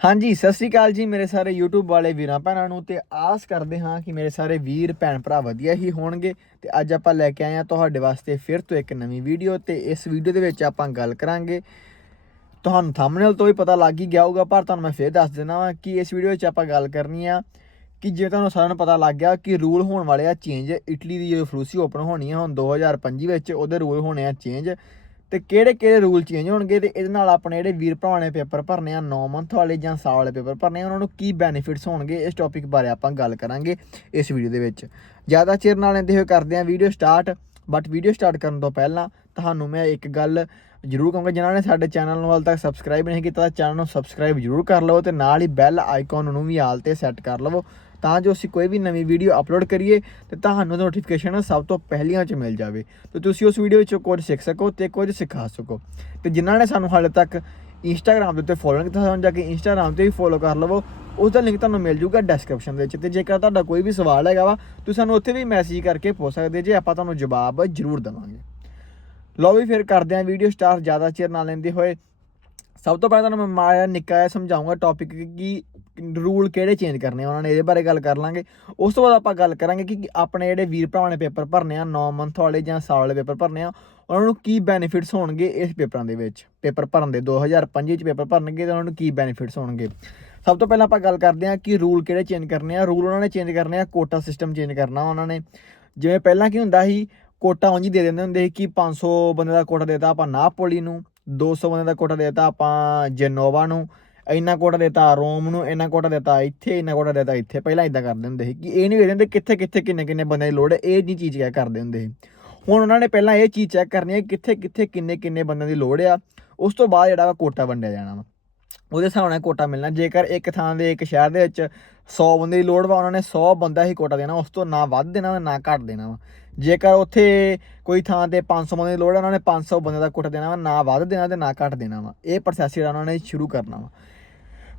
ਹਾਂਜੀ, ਸਤਿ ਸ੍ਰੀ ਅਕਾਲ ਜੀ ਮੇਰੇ ਸਾਰੇ YouTube ਵਾਲੇ ਵੀਰਾਂ ਭੈਣਾਂ ਨੂੰ ਤੇ ਆਸ ਕਰਦੇ ਹਾਂ ਕਿ ਮੇਰੇ ਸਾਰੇ ਵੀਰ, ਭੈਣ ਭਰਾ ਵਧੀਆ ਹੀ ਹੋਣਗੇ ਤੇ ਅੱਜ ਆਪਾਂ ਲੈ ਕੇ ਆਏ ਹਾਂ ਤੁਹਾਡੇ ਵਾਸਤੇ ਫਿਰ ਤੋਂ ਇੱਕ ਨਵੀਂ ਵੀਡੀਓ ਤੇ ਇਸ ਵੀਡੀਓ ਦੇ ਵਿੱਚ ਆਪਾਂ ਗੱਲ ਕਰਾਂਗੇ। ਤੁਹਾਨੂੰ ਥੰਬਨੇਲ ਤੋਂ ਹੀ ਪਤਾ ਲੱਗ ਹੀ ਗਿਆ ਹੋਊਗਾ, ਪਰ ਤੁਹਾਨੂੰ ਮੈਂ ਫੇਰ ਦੱਸ ਦਿੰਦਾ ਵਾਂ ਕਿ ਇਸ ਵੀਡੀਓ ਵਿੱਚ ਆਪਾਂ ਗੱਲ ਕਰਨੀ ਆ ਕਿ ਜੇ ਤੁਹਾਨੂੰ ਸਾਰਿਆਂ ਨੂੰ ਪਤਾ ਲੱਗ ਗਿਆ ਕਿ ਰੂਲ ਹੋਣ ਵਾਲੇ ਆ ਚੇਂਜ ਇਟਲੀ ਦੀ ਜੋ ਫਲੂਸੀ ਓਪਨ ਹੋਣੀ ਆ ਹੁਣ 2025 ਵਿੱਚ, ਉਹਦੇ ਰੂਲ ਹੋਣੇ ਆ ਚੇਂਜ ਤੇ ਕਿਹੜੇ ਕਿਹੜੇ ਰੂਲ ਚੇਂਜ ਹੋਣਗੇ ਤੇ ਇਹਦੇ ਨਾਲ ਆਪਣੇ ਜਿਹੜੇ ਵੀਰ ਭਰਾਵਾਂ ਨੇ ਪੇਪਰ ਭਰਨੇ ਆ 9 ਮੰਥ ਵਾਲੇ ਜਾਂ ਸਾਲ ਵਾਲੇ ਪੇਪਰ ਭਰਨੇ ਆ, ਉਹਨਾਂ ਨੂੰ ਕੀ ਬੈਨੀਫਿਟਸ ਹੋਣਗੇ ਇਸ ਟੌਪਿਕ ਬਾਰੇ ਆਪਾਂ ਗੱਲ ਕਰਾਂਗੇ ਇਸ ਵੀਡੀਓ ਦੇ ਵਿੱਚ। ਜ਼ਿਆਦਾ ਚਿਰ ਨਾਲ ਲੈਂਦੇ ਹੋਏ ਕਰਦੇ ਆ video start but video start ਕਰਨ ਤੋਂ ਪਹਿਲਾਂ ਤੁਹਾਨੂੰ ਮੈਂ ਇੱਕ ਗੱਲ ਜਰੂਰ ਕਹਾਂਗਾ, ਜਿਨ੍ਹਾਂ ਨੇ ਸਾਡੇ ਚੈਨਲ ਨੂੰ ਹਾਲ ਤੱਕ ਸਬਸਕ੍ਰਾਈਬ ਨਹੀਂ ਕੀਤਾ ਤਾਂ ਚੈਨਲ ਨੂੰ ਸਬਸਕ੍ਰਾਈਬ ਜਰੂਰ ਕਰ ਲਵੋ ਤੇ ਨਾਲ ਹੀ ਬੈਲ ਆਈਕਨ ਨੂੰ ਵੀ ਆਲ ਤੇ ਸੈੱਟ ਕਰ ਲਵੋ। ਤਾਂ ਜੋ ਅਸੀਂ ਕੋਈ ਵੀ ਨਵੀਂ ਵੀਡੀਓ ਅਪਲੋਡ ਕਰੀਏ, ਤੇ ਤੁਹਾਨੂੰ ਨੋਟੀਫਿਕੇਸ਼ਨ ਸਭ ਤੋਂ ਪਹਿਲੀਆਂ ਚ ਮਿਲ ਜਾਵੇ। ਤੇ ਤੁਸੀਂ ਉਸ ਵੀਡੀਓ ਵਿੱਚੋਂ ਕੁਝ ਸਿੱਖ ਸਕੋ ਤੇ ਕੁਝ ਸਿਖਾ ਸਕੋ। ਤੇ ਜਿਨ੍ਹਾਂ ਨੇ ਸਾਨੂੰ ਹਾਲੇ ਤੱਕ ਇੰਸਟਾਗ੍ਰam ਦੇ ਉੱਤੇ ਫੋਲੋ ਨਹੀਂ ਕੀਤਾ, ਸਾਨੂੰ ਜਾ ਕੇ ਇੰਸਟਾਗ੍ਰam ਤੇ ਵੀ ਫੋਲੋ ਕਰ ਲਵੋ। ਉਸ ਦਾ ਲਿੰਕ ਤੁਹਾਨੂੰ ਮਿਲ ਜੂਗਾ ਡਿਸਕ੍ਰਿਪਸ਼ਨ ਦੇ ਵਿੱਚ। ਤੇ ਜੇਕਰ ਤੁਹਾਡਾ ਕੋਈ ਵੀ ਸਵਾਲ ਹੈਗਾ ਵਾ, ਤੁਸੀਂ ਸਾਨੂੰ ਉੱਥੇ ਵੀ ਮੈਸੇਜ ਕਰਕੇ ਪੁੱਛ ਸਕਦੇ ਜੇ, ਆਪਾਂ ਤੁਹਾਨੂੰ ਜਵਾਬ ਜ਼ਰੂਰ ਦੇਵਾਂਗੇ। ਲਓ ਵੀ ਫਿਰ ਕਰਦੇ ਆਂ ਵੀਡੀਓ ਸਟਾਰ ਜ਼ਿਆਦਾ ਚਿਰ ਨਾ ਲੈਂਦੇ ਹੋਏ। ਸਭ ਤੋਂ ਪਹਿਲਾਂ ਤੁਹਾਨੂੰ ਮੈਂ ਮਾੜਾ ਨਿੱਕਾ ਜਿਹਾ ਸਮਝਾਉਂਗਾ ਟੌਪਿਕ ਕਿ ਰੂਲ ਕਿਹੜੇ ਚੇਂਜ ਕਰਨੇ ਉਹਨਾਂ ਨੇ ਇਹਦੇ ਬਾਰੇ ਗੱਲ ਕਰ ਲਾਂਗੇ। ਉਸ ਤੋਂ ਬਾਅਦ ਆਪਾਂ ਗੱਲ ਕਰਾਂਗੇ ਕਿ ਆਪਣੇ ਜਿਹੜੇ ਵੀਰ ਭਰਾਵਾਂ ਨੇ ਪੇਪਰ ਭਰਨੇ ਆ 9 ਮੰਥ ਵਾਲੇ ਜਾਂ ਸਾਲ ਵਾਲੇ ਪੇਪਰ ਭਰਨੇ ਆ, ਉਹਨਾਂ ਨੂੰ ਕੀ ਬੈਨੀਫਿਟਸ ਹੋਣਗੇ ਇਸ ਪੇਪਰਾਂ ਦੇ ਵਿੱਚ? ਪੇਪਰ ਭਰਨ ਦੇ 2025 ਚ ਪੇਪਰ ਭਰਨਗੇ ਤਾਂ ਉਹਨਾਂ ਨੂੰ ਕੀ ਬੈਨੀਫਿਟਸ ਹੋਣਗੇ? ਸਭ ਤੋਂ ਪਹਿਲਾਂ ਆਪਾਂ ਗੱਲ ਕਰਦੇ ਹਾਂ ਕਿ ਰੂਲ ਕਿਹੜੇ ਚੇਂਜ ਕਰਨੇ ਆ। ਰੂਲ ਉਹਨਾਂ ਨੇ ਚੇਂਜ ਕਰਨੇ ਆ ਕੋਟਾ ਸਿਸਟਮ ਚੇਂਜ ਕਰਨਾ ਉਹਨਾਂ ਨੇ। ਜਿਵੇਂ ਪਹਿਲਾਂ ਕੀ ਹੁੰਦਾ ਸੀ ਕੋਟਾ ਉਂਝ ਹੀ ਦੇ ਦਿੰਦੇ ਹੁੰਦੇ ਸੀ ਕਿ 500 ਬੰਦੇ ਦਾ ਕੋਟਾ ਦੇਤਾ ਆਪਾਂ ਨਾਪੋਲੀ ਨੂੰ 200 ਬੰਦੇ ਦਾ ਕੋਟਾ ਦੇਤਾ ਆਪਾਂ ਜੈਨੋਵਾ ਨੂੰ ਇੰਨਾ ਕੋਟਾ ਦਿੱਤਾ ਰੋਮ ਨੂੰ, ਇੰਨਾ ਕੋਟਾ ਦੇਤਾ ਇੱਥੇ, ਇੰਨਾ ਕੋਟਾ ਦੇਤਾ ਇੱਥੇ। ਪਹਿਲਾਂ ਇਦਾਂ ਕਰਦੇ ਹੁੰਦੇ ਸੀ ਕਿ ਇਹ ਨਹੀਂ ਵੇਖਦੇ ਹੁੰਦੇ ਕਿੱਥੇ ਕਿੱਥੇ, ਕਿੰਨੇ ਕਿੰਨੇ ਬੰਦੇ ਦੀ ਲੋੜ ਹੈ, ਇਹ ਨਹੀਂ ਚੀਜ਼ ਕਿਆ ਕਰਦੇ ਹੁੰਦੇ ਸੀ। ਹੁਣ ਉਹਨਾਂ ਨੇ ਪਹਿਲਾਂ ਇਹ ਚੀਜ਼ ਚੈੱਕ ਕਰਨੀ ਹੈ ਕਿੱਥੇ ਕਿੱਥੇ, ਕਿੰਨੇ ਕਿੰਨੇ ਬੰਦਿਆਂ ਦੀ ਲੋੜ ਆ। ਉਸ ਤੋਂ ਬਾਅਦ ਜਿਹੜਾ ਵਾ ਕੋਟਾ ਵੰਡਿਆ ਜਾਣਾ ਵਾ। ਉਹਦੇ ਹਿਸਾਬ ਨਾਲ ਕੋਟਾ ਮਿਲਣਾ। ਜੇਕਰ ਇੱਕ ਥਾਂ ਦੇ, ਇੱਕ ਸ਼ਹਿਰ ਦੇ ਵਿੱਚ 100 ਬੰਦੇ ਦੀ ਲੋੜ ਵਾ, ਉਹਨਾਂ ਨੇ 100 ਬੰਦਾ ਹੀ ਕੋਟਾ ਦੇਣਾ, ਉਸ ਤੋਂ ਨਾ ਵੱਧ ਦੇਣਾ ਵਾ, ਨਾ ਘੱਟ ਦੇਣਾ ਵਾ। ਜੇਕਰ ਉੱਥੇ ਕੋਈ ਥਾਂ ਤੇ 500 ਬੰਦੇ ਦੀ ਲੋੜ ਹੈ ਉਹਨਾਂ ਨੇ 500 ਬੰਦੇ ਦਾ ਕੋਟਾ ਦੇਣਾ ਵਾ, ਨਾ ਵੱਧ ਦੇਣਾ ਤੇ ਨਾ ਘੱਟ ਦੇਣਾ ਵਾ। ਇਹ ਪ੍ਰੋਸੈਸ ਜਿਹੜਾ ਉਹਨਾਂ ਨੇ ਸ਼ੁਰੂ ਕਰਨਾ ਵਾ।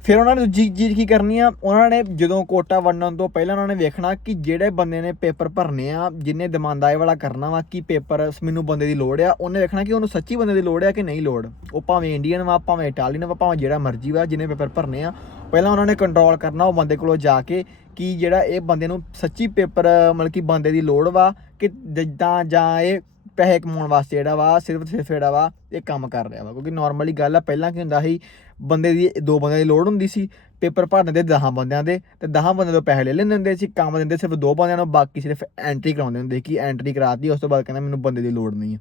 ਫਿਰ ਉਹਨਾਂ ਨੇ ਦੂਜੀ ਚੀਜ਼ ਕੀ ਕਰਨੀ ਆ, ਉਹਨਾਂ ਨੇ ਜਦੋਂ ਕੋਟਾ ਵੰਡਣ ਤੋਂ ਪਹਿਲਾਂ ਉਹਨਾਂ ਨੇ ਵੇਖਣਾ ਕਿ ਜਿਹੜੇ ਬੰਦੇ ਨੇ ਪੇਪਰ ਭਰਨੇ ਆ, ਜਿੰਨੇ ਦਮਾਂਦਾਏ ਵਾਲਾ ਕਰਨਾ ਵਾ ਕਿ ਪੇਪਰ ਮੈਨੂੰ ਬੰਦੇ ਦੀ ਲੋੜ ਆ, ਉਹਨੇ ਵੇਖਣਾ ਕਿ ਉਹਨੂੰ ਸੱਚੀ ਬੰਦੇ ਦੀ ਲੋੜ ਆ ਕਿ ਨਹੀਂ ਲੋੜ। ਉਹ ਭਾਵੇਂ ਇੰਡੀਅਨ ਵਾ, ਭਾਵੇਂ ਇਟਾਲੀਅਨ ਵਾ, ਭਾਵੇਂ ਜਿਹੜਾ ਮਰਜ਼ੀ ਵਾ, ਜਿਹਨੇ ਪੇਪਰ ਭਰਨੇ ਆ, ਪਹਿਲਾਂ ਉਹਨਾਂ ਨੇ ਕੰਟਰੋਲ ਕਰਨਾ ਉਹ ਬੰਦੇ ਕੋਲੋਂ ਜਾ ਕੇ ਕਿ ਜਿਹੜਾ ਇਹ ਬੰਦੇ ਨੂੰ ਸੱਚੀ ਪੇਪਰ, ਮਤਲਬ ਕਿ ਬੰਦੇ ਦੀ ਲੋੜ ਵਾ ਕਿ ਜਿੱਦਾਂ ਜਾਂ ਇਹ ਪੈਸੇ ਕਮਾਉਣ ਵਾਸਤੇ ਜਿਹੜਾ ਵਾ, ਸਿਰਫ ਸਿਰਫ ਜਿਹੜਾ ਵਾ, ਇਹ ਕੰਮ ਕਰ ਰਿਹਾ ਵਾ। ਕਿਉਂਕਿ ਨਾਰਮਲੀ ਗੱਲ ਆ, ਪਹਿਲਾਂ ਕੀ ਹੁੰਦਾ ਸੀ, ਬੰਦੇ ਦੀ, ਦੋ ਬੰਦਿਆਂ ਦੀ ਲੋੜ ਹੁੰਦੀ ਸੀ, ਪੇਪਰ ਭਰਨ ਦੇ 10 ਬੰਦਿਆਂ ਦੇ, ਤੇ 10 ਬੰਦਿਆਂ ਤੋਂ ਪੈਸੇ ਲੈ ਲੈਂਦੇ ਹੁੰਦੇ ਸੀ, ਕੰਮ ਦਿੰਦੇ ਸਿਰਫ ਦੋ ਬੰਦਿਆਂ ਨੂੰ, ਬਾਕੀ ਸਿਰਫ ਐਂਟਰੀ ਕਰਾਉਂਦੇ ਹੁੰਦੇ ਕਿ ਐਂਟਰੀ ਕਰਾਤੀ, ਉਸ ਤੋਂ ਬਾਅਦ ਕਹਿੰਦਾ ਮੈਨੂੰ ਬੰਦੇ ਦੀ ਲੋੜ ਨਹੀਂ ਹੈ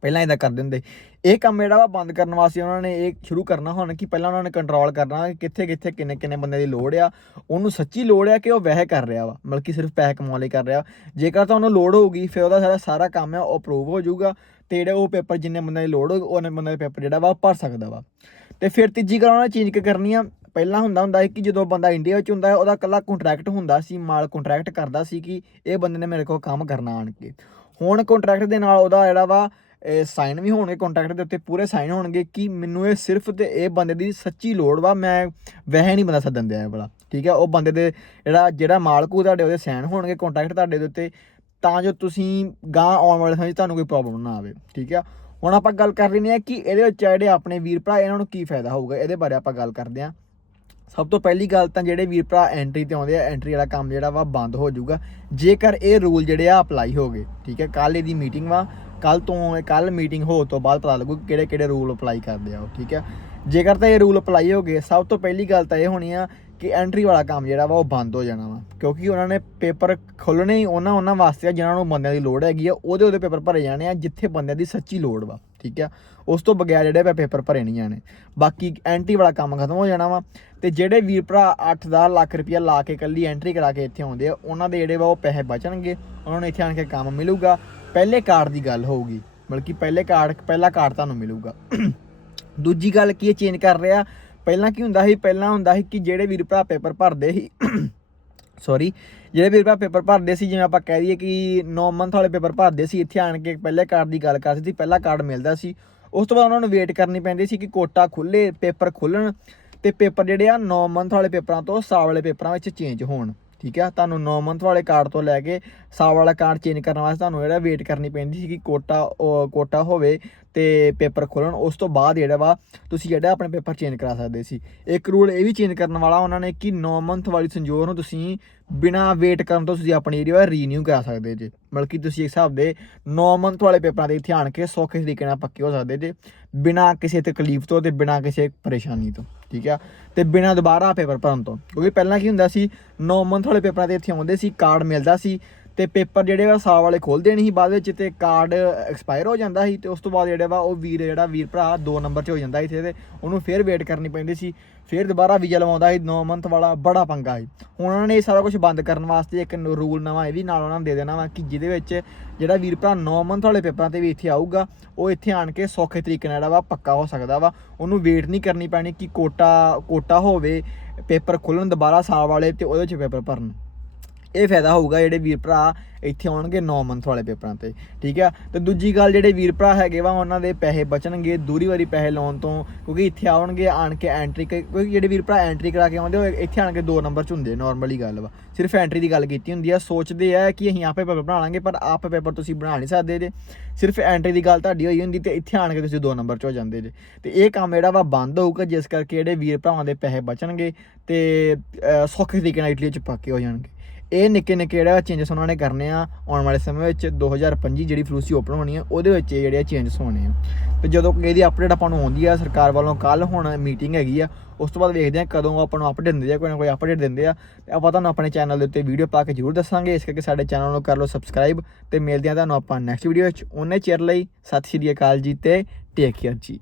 ਪਹਿਲਾਂ ਇਦਾਂ ਕਰਦੇ ਹੁੰਦੇ ਇਹ ਕੰਮ ਜਿਹੜਾ ਵਾ ਬੰਦ ਕਰਨ ਵਾਸਤੇ ਉਹਨਾਂ ਨੇ ਇਹ ਸ਼ੁਰੂ ਕਰਨਾ ਹੁਣ ਕਿ ਪਹਿਲਾਂ ਉਹਨਾਂ ਨੇ ਕੰਟਰੋਲ ਕਰਨਾ ਕਿ ਕਿੱਥੇ ਕਿੱਥੇ ਕਿੰਨੇ ਕਿੰਨੇ ਬੰਦੇ ਦੀ ਲੋੜ ਆ। ਉਹਨੂੰ ਸੱਚੀ ਲੋੜ ਆ ਕਿ ਉਹ ਵਹਿ ਕਰ ਰਿਹਾ ਵਾ। ਮਤਲਬ ਕਿ ਸਿਰਫ ਪੈਸੇ ਕਮਾਉਣ ਲਈ ਕਰ ਰਿਹਾ। ਜੇਕਰ ਤਾਂ ਉਹਨੂੰ ਲੋੜ ਹੋਊਗੀ, ਫਿਰ ਉਹਦਾ ਸਾਰਾ ਸਾਰਾ ਕੰਮ ਆ, ਉਹ ਅਪਰੂਵ ਹੋ ਜਾਊਗਾ ਤੇ ਜਿਹੜਾ ਉਹ ਪੇਪਰ ਜਿੰਨੇ ਬੰਦੇ ਦੀ ਲੋੜ ਹੋਊਗੀ, ਉਹਨੇ ਬੰਦੇ ਦਾ ਪੇਪਰ ਜਿਹੜਾ ਵਾ ਭਰ ਸਕਦਾ ਵਾ। ਤੇ ਫਿਰ ਤੀਜੀ ਗੱਲ ਉਹਨਾਂ ਨੇ ਚੇਂਜ ਕਰਨੀ ਆ। ਪਹਿਲਾਂ ਹੁੰਦਾ ਹੁੰਦਾ ਸੀ ਕਿ ਜਦੋਂ ਬੰਦਾ ਇੰਡੀਆ ਵਿੱਚ ਹੁੰਦਾ ਹੈ ਉਹਦਾ ਕੱਲਾ ਕੰਟਰੈਕਟ ਹੁੰਦਾ ਸੀ, ਮਾਲ ਕੰਟਰੈਕਟ ਕਰਦਾ ਸੀ ਕਿ ਇਹ ਬੰਦੇ ਨੇ ਮੇਰੇ ਕੋਲ ਕੰਮ ਕਰਨਾ ਆਣ ਕੇ। ਹੁਣ ਕੰਟਰੈਕਟ ਦੇ ਨਾਲ ਉਹਦਾ ਜਿਹੜਾ ਵਾ ਸਾਈਨ ਵੀ ਹੋਣਗੇ ਕੰਟਰੈਕਟ ਦੇ ਉੱਤੇ, ਪੂਰੇ ਸਾਈਨ ਹੋਣਗੇ ਕਿ ਮੈਨੂੰ ਇਹ ਸਿਰਫ ਤੇ ਇਹ ਬੰਦੇ ਦੀ ਸੱਚੀ ਲੋੜ ਵਾ, ਮੈਂ ਵਹਿ ਨਹੀਂ ਬੰਦਾ ਸੱਦਣ ਦਿਆ ਵਾਲਾ, ਠੀਕ ਹੈ ਉਹ ਬੰਦੇ ਦੇ ਜਿਹੜਾ ਜਿਹੜਾ ਮਾਲਕੂ ਤੁਹਾਡੇ ਉਹਦੇ ਸਾਈਨ ਹੋਣਗੇ ਕੰਟਰੈਕਟ ਤੁਹਾਡੇ ਦੇ ਉੱਤੇ, ਤਾਂ ਜੋ ਤੁਸੀਂ ਗਾਂ ਆਉਣ ਵਾਲੇ ਸਮੇਂ 'ਚ ਤੁਹਾਨੂੰ ਕੋਈ ਪ੍ਰੋਬਲਮ ਨਾ ਆਵੇ, ਠੀਕ ਆ? ਹੁਣ ਆਪਾਂ ਗੱਲ ਕਰ ਰਹੇ ਹਾਂ ਕਿ ਇਹਦੇ ਵਿੱਚ ਜਿਹੜੇ ਆਪਣੇ ਵੀਰ ਭਰਾ, ਇਹਨਾਂ ਨੂੰ ਕੀ ਫਾਇਦਾ ਹੋਊਗਾ? ਇਹਦੇ ਬਾਰੇ ਆਪਾਂ ਗੱਲ ਕਰਦੇ ਹਾਂ। ਸਭ ਤੋਂ ਪਹਿਲੀ ਗੱਲ ਤਾਂ ਜਿਹੜੇ ਵੀਰ ਭਰਾ ਐਂਟਰੀ ਤੇ ਆਉਂਦੇ ਆ ਐਂਟਰੀ ਵਾਲਾ ਕੰਮ ਜਿਹੜਾ ਵਾ ਬੰਦ ਹੋ ਜਾਊਗਾ, ਜੇਕਰ ਇਹ ਰੂਲ ਜਿਹੜੇ ਆ ਅਪਲਾਈ ਹੋ ਗਏ, ਠੀਕ ਹੈ ਕੱਲ ਇਹਦੀ ਮੀਟਿੰਗ ਵਾ ਕੱਲ ਤੋਂ ਕੱਲ ਮੀਟਿੰਗ ਹੋਣ ਤੋਂ ਬਾਅਦ ਪਤਾ ਲੱਗੂ ਕਿਹੜੇ ਕਿਹੜੇ ਰੂਲ ਅਪਲਾਈ ਕਰਦੇ ਆ ਉਹ, ਠੀਕ ਹੈ? ਜੇਕਰ ਤਾਂ ਇਹ ਰੂਲ ਅਪਲਾਈ ਹੋ ਗਏ, ਸਭ ਤੋਂ ਪਹਿਲੀ ਗੱਲ ਤਾਂ ਇਹ ਹੋਣੀ ਆ ਕਿ ਐਂਟਰੀ ਵਾਲਾ ਕੰਮ ਜਿਹੜਾ ਵਾ ਉਹ ਬੰਦ ਹੋ ਜਾਣਾ ਵਾ, ਕਿਉਂਕਿ ਉਹਨਾਂ ਨੇ ਪੇਪਰ ਖੋਲਣੇ ਹੀ ਉਹਨਾਂ ਉਹਨਾਂ ਵਾਸਤੇ ਆ ਜਿਨ੍ਹਾਂ ਨੂੰ ਬੰਦਿਆਂ ਦੀ ਲੋੜ ਹੈਗੀ ਆ, ਉਹਦੇ ਉਹਦੇ ਪੇਪਰ ਭਰੇ ਜਾਣੇ ਆ ਜਿੱਥੇ ਬੰਦਿਆਂ ਦੀ ਸੱਚੀ ਲੋੜ ਵਾ, ਠੀਕ ਆ ਉਸ ਤੋਂ ਬਗੈਰ ਜਿਹੜੇ ਪੇਪਰ ਭਰੇ ਨਹੀਂ ਜਾਣੇ। ਬਾਕੀ ਐਂਟਰੀ ਵਾਲਾ ਕੰਮ ਖਤਮ ਹੋ ਜਾਣਾ ਵਾ ਤੇ ਜਿਹੜੇ ਵੀਰ ਭਰਾ 8-10 ਲੱਖ ਰੁਪਇਆ ਲਾ ਕੇ ਕੱਲੀ ਐਂਟਰੀ ਕਰਾ ਕੇ ਇੱਥੇ ਆਉਂਦੇ ਆ, ਉਹਨਾਂ ਦੇ ਜਿਹੜੇ ਵਾ ਉਹ ਪੈਸੇ ਬਚਣਗੇ, ਉਹਨਾਂ ਨੂੰ ਇੱਥੇ ਆਣ ਕੇ ਕੰਮ ਮਿਲੂਗਾ। ਪਹਿਲੇ ਕਾਰਡ ਦੀ ਗੱਲ ਹੋਊਗੀ ਬਲਕਿ ਪਹਿਲੇ ਕਾਰਡ ਪਹਿਲਾ ਕਾਰਡ ਤੁਹਾਨੂੰ ਮਿਲੂਗਾ। ਦੂਜੀ ਗੱਲ ਕੀ ਇਹ ਚੇਂਜ ਕਰ ਰਿਹਾ? ਪਹਿਲਾਂ ਕੀ ਹੁੰਦਾ ਸੀ? ਪਹਿਲਾਂ ਹੁੰਦਾ ਸੀ ਕਿ ਜਿਹੜੇ ਵੀਰ ਭਰਾ ਪੇਪਰ ਭਰਦੇ ਸੀ ਸੌਰੀ ਜਿਹੜੇ ਵੀਰ ਭਰਾ ਪੇਪਰ ਭਰਦੇ ਸੀ, ਜਿਵੇਂ ਆਪਾਂ ਕਹਿ ਦਈਏ ਕਿ 9 ਮੰਥ ਵਾਲੇ ਪੇਪਰ ਭਰਦੇ ਸੀ, ਇੱਥੇ ਆਣ ਕੇ ਪਹਿਲੇ ਕਾਰਡ ਦੀ ਗੱਲ ਕਰਦੇ ਸੀ ਪਹਿਲਾ ਕਾਰਡ ਮਿਲਦਾ ਸੀ। ਉਸ ਤੋਂ ਬਾਅਦ ਉਹਨਾਂ ਨੂੰ ਵੇਟ ਕਰਨੀ ਪੈਂਦੀ ਸੀ ਕਿ ਕੋਟਾ ਖੁੱਲੇ ਪੇਪਰ ਖੁੱਲਣ, ਤੇ ਪੇਪਰ ਜਿਹੜੇ ਆ 9 ਮੰਥ ਵਾਲੇ ਪੇਪਰਾਂ ਤੋਂ ਸਾਲ ਵਾਲੇ ਪੇਪਰਾਂ ਵਿੱਚ ਚੇਂਜ ਹੋਣ। ਠੀਕ ਆ? ਤੁਹਾਨੂੰ 9 ਮੰਥ ਵਾਲੇ ਕਾਰਡ ਤੋਂ ਲੈ ਕੇ ਸਾਲ ਵਾਲਾ ਕਾਰਡ ਚੇਂਜ ਕਰਨ ਵਾਸਤੇ ਤੁਹਾਨੂੰ ਜਿਹੜਾ ਵੇਟ ਕਰਨੀ ਪੈਂਦੀ ਸੀ ਕਿ ਕੋਟਾ ਕੋਟਾ ਹੋਵੇ ਤੇ ਪੇਪਰ ਖੋਲਣ ਉਸ ਤੋਂ ਬਾਅਦ ਜਿਹੜਾ ਵਾ ਤੁਸੀਂ ਜਿਹੜਾ ਆਪਣੇ ਪੇਪਰ ਚੇਂਜ ਕਰਾ ਸਕਦੇ ਸੀ। ਇੱਕ ਰੂਲ ਇਹ ਵੀ ਚੇਂਜ ਕਰਨ ਵਾਲਾ ਉਹਨਾਂ ਨੇ ਕਿ 9 ਮੰਥ ਵਾਲੀ ਸੰਜੋਰ ਨੂੰ ਤੁਸੀਂ ਬਿਨਾ ਵੇਟ ਕਰਨ ਤੋਂ ਤੁਸੀਂ ਆਪਣੀ ਜਿਹੜੀ ਵਾ ਰੀਨਿਊ ਕਰਾ ਸਕਦੇ ਜੇ। ਮਤਲਬ ਕਿ ਤੁਸੀਂ ਇੱਕ ਹਿਸਾਬ ਦੇ 9 ਮੰਥ ਵਾਲੇ ਪੇਪਰਾਂ ਦੇ ਇੱਥੇ ਆਣ ਕੇ ਸੌਖੇ ਤਰੀਕੇ ਨਾਲ ਪੱਕੇ ਹੋ ਸਕਦੇ ਜੇ, ਬਿਨਾ ਕਿਸੇ ਤਕਲੀਫ ਤੋਂ ਤੇ ਬਿਨਾ ਕਿਸੇ ਪਰੇਸ਼ਾਨੀ ਤੋਂ। ਠੀਕ ਆ? ਤੇ ਬਿਨਾਂ ਦੁਬਾਰਾ ਪੇਪਰ ਭਰਨ ਤੋਂ। ਕਿਉਂਕਿ ਪਹਿਲਾਂ ਕੀ ਹੁੰਦਾ ਸੀ 9 ਮੰਥ ਵਾਲੇ ਪੇਪਰਾਂ ਦੇ ਇੱਥੇ ਆਉਂਦੇ ਸੀ ਕਾਰਡ ਮਿਲਦਾ ਸੀ ਤੇ ਪੇਪਰ ਜਿਹੜੇ ਵਾ ਸਾਹ ਵਾਲੇ ਖੋਲਦੇ ਨਹੀਂ ਸੀ, ਬਾਅਦ ਵਿੱਚ ਤੇ ਕਾਰਡ ਐਕਸਪਾਇਰ ਹੋ ਜਾਂਦਾ ਸੀ ਤੇ ਉਸ ਤੋਂ ਬਾਅਦ ਜਿਹੜੇ ਵਾ ਉਹ ਵੀਰ ਜਿਹੜਾ ਵੀਰ ਭਰਾ 2 ਨੰਬਰ 'ਚ ਹੋ ਜਾਂਦਾ ਸੀ ਤੇ ਉਹਨੂੰ ਫੇਰ ਵੇਟ ਕਰਨੀ ਪੈਂਦੀ ਸੀ, ਫੇਰ ਦੁਬਾਰਾ ਵੀਜ਼ਾ ਲਵਾਉਂਦਾ ਸੀ 9 ਮੰਥ ਵਾਲਾ ਬੜਾ ਪੰਗਾ ਸੀ। ਹੁਣ ਉਹਨਾਂ ਨੇ ਇਹ ਸਾਰਾ ਕੁਝ ਬੰਦ ਕਰਨ ਵਾਸਤੇ ਇੱਕ ਰੂਲ ਨਵਾਂ ਇਹ ਵੀ ਨਾਲ ਉਹਨਾਂ ਨੂੰ ਦੇ ਦੇਣਾ ਵਾ ਕਿ ਜਿਹਦੇ ਵਿੱਚ ਜਿਹੜਾ ਵੀਰ ਭਰਾ 9 ਮੰਥ ਵਾਲੇ ਪੇਪਰਾਂ ਤੇ ਵੀ ਇੱਥੇ ਆਊਗਾ, ਉਹ ਇੱਥੇ ਆਣ ਕੇ ਸੌਖੇ ਤਰੀਕੇ ਨਾਲ ਜਿਹੜਾ ਵਾ ਪੱਕਾ ਹੋ ਸਕਦਾ ਵਾ। ਉਹਨੂੰ ਵੇਟ ਨਹੀਂ ਕਰਨੀ ਪੈਣੀ ਕਿ ਕੋਟਾ ਕੋਟਾ ਹੋਵੇ, ਪੇਪਰ ਖੁੱਲਣ ਦੁਬਾਰਾ ਸਾਲ ਵਾਲੇ ਤੇ ਉਹਦੇ 'ਚ ਪੇਪਰ ਭਰਨ। ਇਹ ਫਾਇਦਾ ਹੋਊਗਾ ਜਿਹੜੇ ਵੀਰ ਭਰਾ ਇੱਥੇ ਆਉਣਗੇ 9 ਮੰਥ ਵਾਲੇ ਪੇਪਰਾਂ ਤੇ, ਠੀਕ ਆ? ਤੇ ਦੂਜੀ ਗੱਲ ਜਿਹੜੇ ਵੀਰ ਭਰਾ ਹੈਗੇ ਵਾ, ਉਹਨਾਂ ਦੇ ਪੈਸੇ ਬਚਣਗੇ, ਦੂਰੀ ਵਾਰੀ ਪੈਸੇ ਲਾਉਣ ਤੋਂ, ਕਿਉਂਕਿ ਇੱਥੇ ਆਉਣਗੇ, ਆਣ ਕੇ ਐਂਟਰੀ ਕਿਉਂਕਿ ਜਿਹੜੇ ਵੀਰ ਭਰਾ ਐਂਟਰੀ ਕਰਾ ਕੇ ਆਉਂਦੇ, ਉਹ ਇੱਥੇ ਆਣ ਕੇ 2 ਨੰਬਰ ਚ ਹੁੰਦੇ ਨਾਰਮਲੀ ਗੱਲ ਵਾ। ਸਿਰਫ ਐਂਟਰੀ ਦੀ ਗੱਲ ਕੀਤੀ ਹੁੰਦੀ ਆ, ਸੋਚਦੇ ਆ ਕਿ ਅਸੀਂ ਆਪੇ ਪੇਪਰ ਬਣਾ ਲਾਂਗੇ, ਪਰ ਆਪ ਪੇਪਰ ਤੁਸੀਂ ਬਣਾ ਨਹੀਂ ਸਕਦੇ ਜੇ। ਸਿਰਫ ਐਂਟਰੀ ਦੀ ਗੱਲ ਤੁਹਾਡੀ ਹੋਈ ਹੁੰਦੀ ਤੇ ਇੱਥੇ ਆਣ ਕੇ ਤੁਸੀਂ 2 ਨੰਬਰ ਚ ਹੋ ਜਾਂਦੇ ਜੇ। ਤੇ ਇਹ ਕੰਮ ਜਿਹੜਾ ਵਾ ਬੰਦ ਹੋਊਗਾ, ਜਿਸ ਕਰਕੇ ਜਿਹੜੇ ਵੀਰ ਭਰਾਵਾਂ ਦੇ ਪੈਸੇ ਬਚਣਗੇ ਤੇ ਸੌਖੇ ਤਰੀਕੇ ਨਾਲ ਇਟਲੀ ਚ ਪੱਕੇ ਹੋ ਜਾਣਗੇ। ਇਹ ਨਿੱਕੇ ਨਿੱਕੇ ਜਿਹੜਾ ਚੇਂਜਸ ਉਹਨਾਂ ਨੇ ਕਰਨੇ ਆ, ਆਉਣ ਵਾਲੇ ਸਮੇਂ ਵਿੱਚ 2025 ਜਿਹੜੀ ਫਲੂਸੀ ਓਪਨ ਹੋਣੀ ਆ, ਉਹਦੇ ਵਿੱਚ ਇਹ ਜਿਹੜੇ ਚੇਂਜਸ ਹੋਣੇ ਆ। ਤੇ ਜਦੋਂ ਇਹਦੀ ਅਪਡੇਟ ਆਪਾਂ ਨੂੰ ਆਉਂਦੀ ਆ, ਸਰਕਾਰ ਵੱਲੋਂ ਕੱਲ ਹੁਣ ਮੀਟਿੰਗ ਹੈਗੀ ਆ, ਉਸ ਤੋਂ ਬਾਅਦ ਵੇਖਦੇ ਆ ਕਦੋਂ ਆਪਾਂ ਨੂੰ ਅਪਡੇਟ ਦਿੰਦੇ ਆ, ਕੋਈ ਨਾ ਕੋਈ ਅਪਡੇਟ ਦਿੰਦੇ ਆ। ਤੇ ਆਪਾਂ ਤੁਹਾਨੂੰ ਆਪਣੇ ਚੈਨਲ ਦੇ ਉੱਤੇ ਵੀਡੀਓ ਪਾ ਕੇ ਜ਼ਰੂਰ ਦੱਸਾਂਗੇ, ਇਸ ਕਰਕੇ ਸਾਡੇ ਚੈਨਲ ਨੂੰ ਕਰ ਲਓ ਸਬਸਕ੍ਰਾਈਬ ਤੇ ਮਿਲਦੇ ਆ ਤੁਹਾਨੂੰ ਆਪਾਂ ਨੈਕਸਟ ਵੀਡੀਓ ਵਿੱਚ। ਉਹਨੇ ਚਿਰ ਲਈ ਸਤਿ ਸ਼੍ਰੀ ਅਕਾਲ ਜੀ ਤੇ ਟੇਕ ਕੇਅਰ ਜੀ।